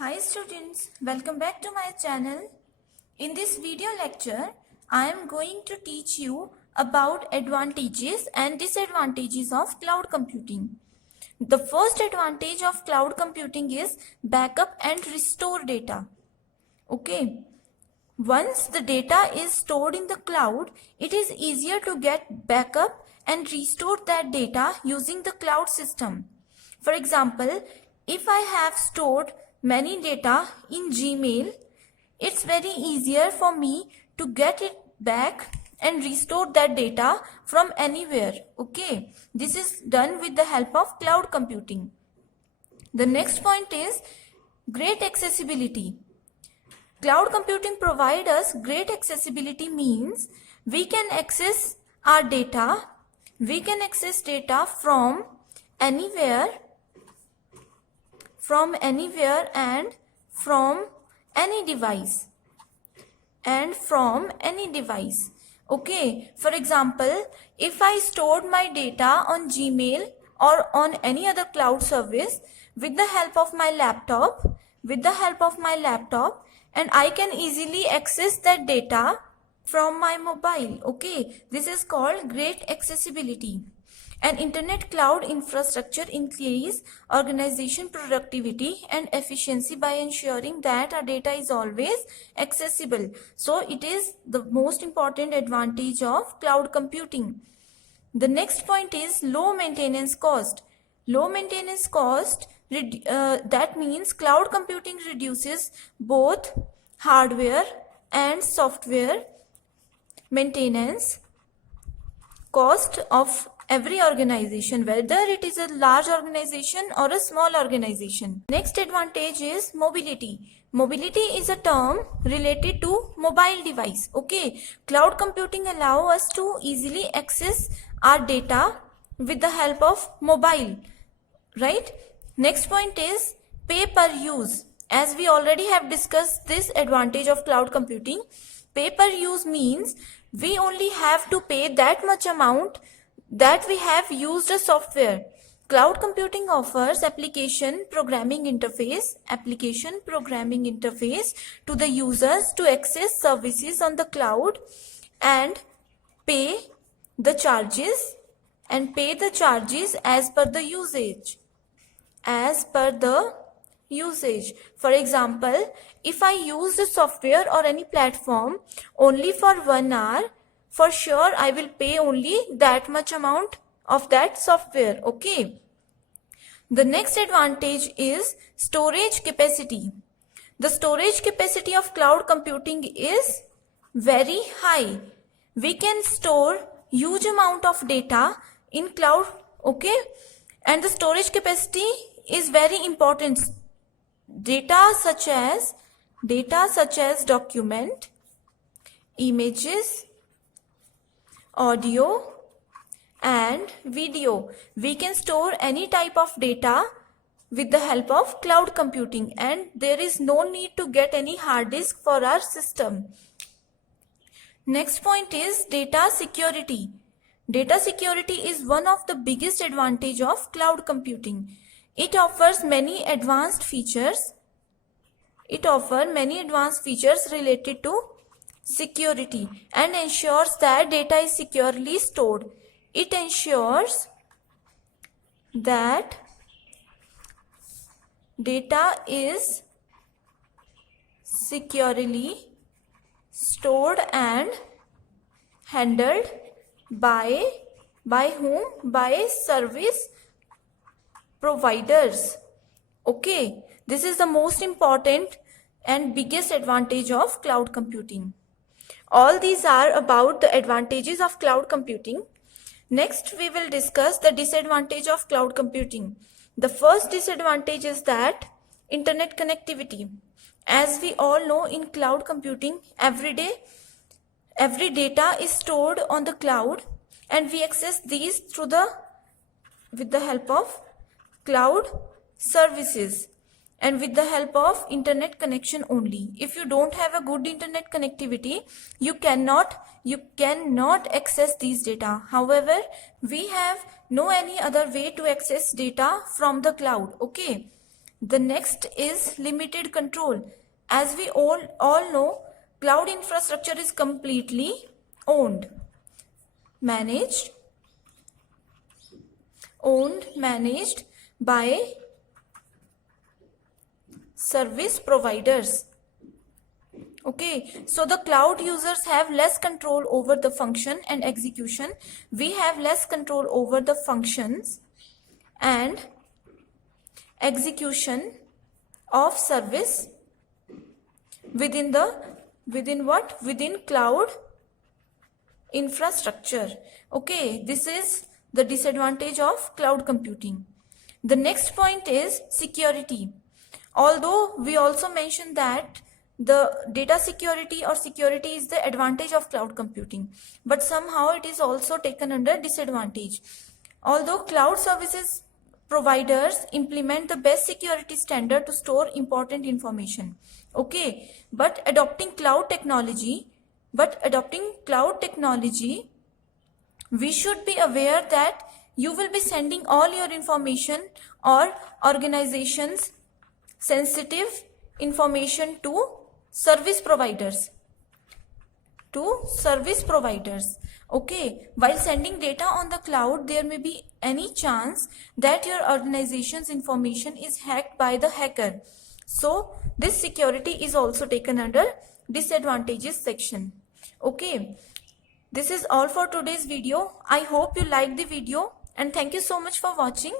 Hi students, welcome back to my channel. In this video lecture, I am going to teach you about advantages and disadvantages of cloud computing. The first advantage of cloud computing is backup and restore data. Okay. Once the data is stored in the cloud, it is easier to get backup and restore that data using the cloud system. For example, if I have stored many data in Gmail, it's very easier for me to get it back and restore that data from anywhere. Okay, this is done with the help of cloud computing. The next point is great accessibility. Cloud computing provides us great accessibility, means we can access our data, we can access data from anywhere and from any device Okay, for example, if I stored my data on Gmail or on any other cloud service with the help of my laptop, and I can easily access that data from my mobile. Okay, this is called great accessibility. An internet cloud infrastructure increases organization productivity and efficiency by ensuring that our data is always accessible. So it is the most important advantage of cloud computing. The next point is low maintenance cost. Low maintenance cost, that means cloud computing reduces both hardware and software maintenance cost of every organization, whether it is a large organization or a small organization. Next advantage is mobility. Mobility is a term related to mobile device. Okay, cloud computing allows us to easily access our data with the help of mobile, right? Next point is pay per use. As we already have discussed this advantage of cloud computing, pay per use means we only have to pay that much amount that we have used a software. Cloud computing offers application programming interface to the users to access services on the cloud and pay the charges as per the usage. For example, if I use the software or any platform only for 1 hour, for sure I will pay only that much amount of that software. Okay. The next advantage is storage capacity. The storage capacity of cloud computing is very high. We can store huge amount of data in cloud. Okay. And the storage capacity is very important. Data such as document, images, audio and video. We can store any type of data with the help of cloud computing, and there is no need to get any hard disk for our system. Next point is data security. Data security is one of the biggest advantage of cloud computing. It offers many advanced features related to security and ensures that data is securely stored. It ensures that data is securely stored and handled by whom? By service providers. Okay, this is the most important and biggest advantage of cloud computing. All these are about the advantages of cloud computing. Next, we will discuss the disadvantage of cloud computing. The first disadvantage is that internet connectivity. As we all know, in cloud computing, every data is stored on the cloud and we access these with the help of cloud services and with the help of internet connection only. If you don't have a good internet connectivity, you cannot access these data. However, we have no any other way to access data from the cloud. Okay, The next is limited control. As we all know, cloud infrastructure is completely owned, managed by service providers. Okay, so the cloud users have less control over the function and execution. We have less control over the functions and execution of service within cloud infrastructure. Okay, this is the disadvantage of cloud computing. The next point is security. Although we also mentioned that the data security or security is the advantage of cloud computing, but somehow it is also taken under disadvantage. Although cloud services providers implement the best security standard to store important information, okay, but adopting cloud technology, we should be aware that you will be sending all your information or organizations sensitive information to service providers. Okay, while sending data on the cloud, there may be any chance that your organization's information is hacked by the hacker. So this security is also taken under disadvantages section. Okay, this is all for today's video. I hope you liked the video and thank you so much for watching.